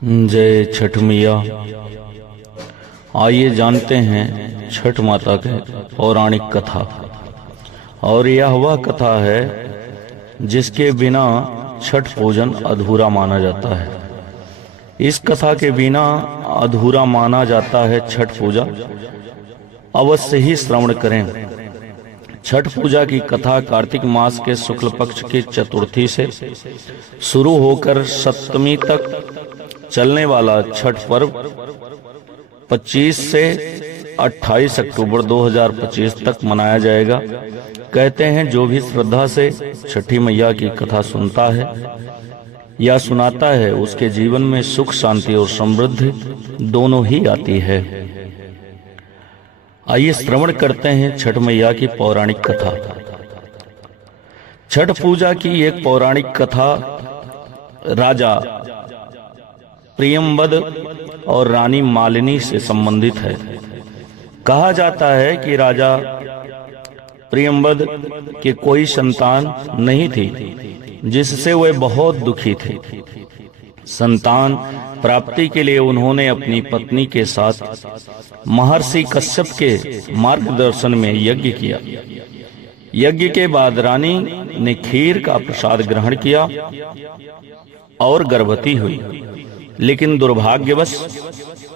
जय छठ मैया। आइए जानते हैं छठ माता के पौराणिक कथा। और यह वह कथा है जिसके बिना छठ पूजन अधूरा माना जाता है। इस कथा के बिना अधूरा माना जाता है छठ पूजा। अवश्य ही श्रवण करें। छठ पूजा की कथा कार्तिक मास के शुक्ल पक्ष की चतुर्थी से शुरू होकर सप्तमी तक चलने वाला छठ पर्व 25 से 28 अक्टूबर 2025 तक मनाया जाएगा। कहते हैं जो भी श्रद्धा से छठी मैया की कथा सुनता है या सुनाता है उसके जीवन में सुख शांति और समृद्धि दोनों ही आती है। आइए श्रवण करते हैं छठ मैया की पौराणिक कथा। छठ पूजा की एक पौराणिक कथा राजा प्रियंवद और रानी मालिनी से संबंधित है। कहा जाता है कि राजा प्रियंवद के कोई संतान नहीं थी, जिससे वे बहुत दुखी थे। संतान प्राप्ति के लिए उन्होंने अपनी पत्नी के साथ महर्षि कश्यप के मार्गदर्शन में यज्ञ किया। यज्ञ के बाद रानी ने खीर का प्रसाद ग्रहण किया और गर्भवती हुई, लेकिन दुर्भाग्यवश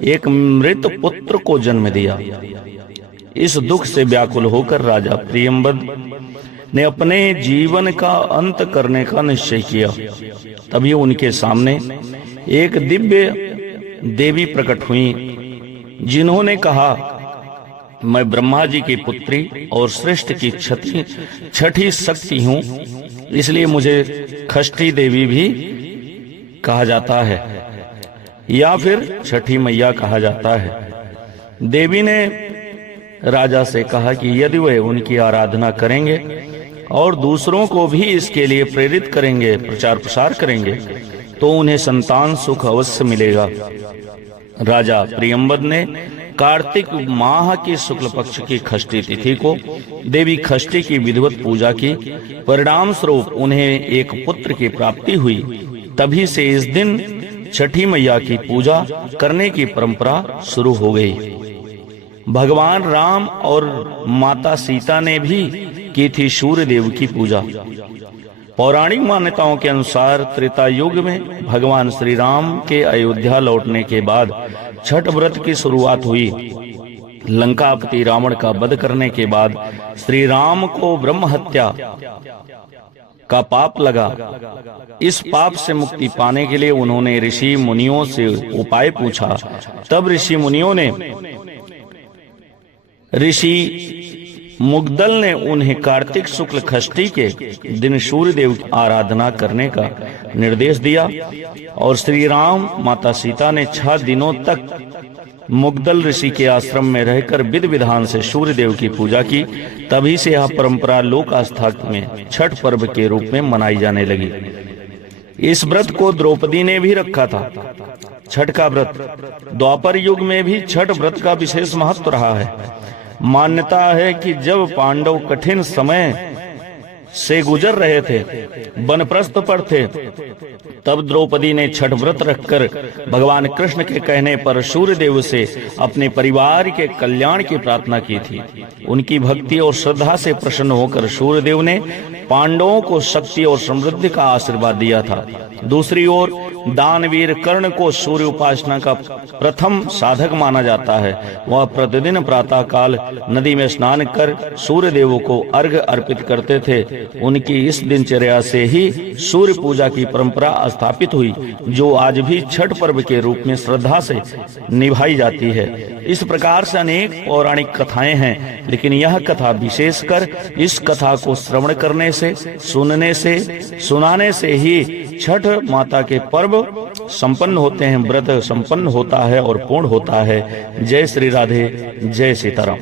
एक मृत पुत्र को जन्म दिया। इस दुख से व्याकुल होकर राजा प्रियंवद ने अपने जीवन का अंत करने का निश्चय किया। तभी उनके सामने एक दिव्य देवी प्रकट हुई, जिन्होंने कहा, मैं ब्रह्मा जी की पुत्री और श्रेष्ठ की छठी शक्ति हूँ, इसलिए मुझे खष्टी देवी भी कहा जाता है या फिर छठी मैया कहा जाता है। देवी ने राजा से कहा कि यदि वे उनकी आराधना करेंगे और दूसरों को भी इसके लिए प्रेरित करेंगे, प्रचार प्रसार करेंगे, तो उन्हें संतान सुख अवश्य मिलेगा। राजा प्रियंवद ने कार्तिक माह की शुक्ल पक्ष की खष्टी तिथि को देवी खष्टी की विधिवत पूजा की। परिणाम स्वरूप उन्हें एक पुत्र की प्राप्ति हुई। तभी से इस दिन छठी मैया की पूजा करने की परंपरा शुरू हो गई। भगवान राम और माता सीता ने भी की थी सूर्य देव की पूजा। पौराणिक मान्यताओं के अनुसार त्रेता युग में भगवान श्री राम के अयोध्या लौटने के बाद छठ व्रत की शुरुआत हुई। लंकापति रावण का वध करने के बाद श्री राम को ब्रह्म हत्या का पाप लगा। इस पाप से मुक्ति पाने के लिए उन्होंने ऋषि मुनियों से उपाय पूछा। तब ऋषि मुनियों ने ऋषि मुग्दल ने उन्हें कार्तिक शुक्ल खष्टी के दिन सूर्य देव की आराधना करने का निर्देश दिया और श्री राम माता सीता ने 6 दिनों तक मुग्दल ऋषि के आश्रम में रहकर विधि विधान से सूर्य देव की पूजा की। तभी से यह परंपरा लोक आस्था में छठ पर्व के रूप में मनाई जाने लगी। इस व्रत को द्रौपदी ने भी रखा था। छठ का व्रत द्वापर युग में भी छठ व्रत का विशेष महत्व रहा है। मान्यता है कि जब पांडव कठिन समय से गुजर रहे थे, वनप्रस्थ पर थे, तब द्रौपदी ने छठ व्रत रखकर भगवान कृष्ण के कहने पर सूर्य देव से अपने परिवार के कल्याण की प्रार्थना की थी। उनकी भक्ति और श्रद्धा से प्रसन्न होकर सूर्य देव ने पांडवों को शक्ति और समृद्धि का आशीर्वाद दिया था। दूसरी ओर दानवीर कर्ण को सूर्य उपासना का प्रथम साधक माना जाता है। वह प्रतिदिन प्रातः काल नदी में स्नान कर सूर्य देव को अर्घ्य अर्पित करते थे। उनकी इस दिनचर्या से ही सूर्य पूजा की परंपरा स्थापित हुई, जो आज भी छठ पर्व के रूप में श्रद्धा से निभाई जाती है। इस प्रकार से अनेक पौराणिक कथाएं हैं, लेकिन यह कथा विशेषकर इस कथा को श्रवण करने से, सुनने से, सुनाने से ही छठ माता के पर्व संपन्न होते हैं, व्रत संपन्न होता है और पूर्ण होता है। जय श्री राधे, जय सीताराम।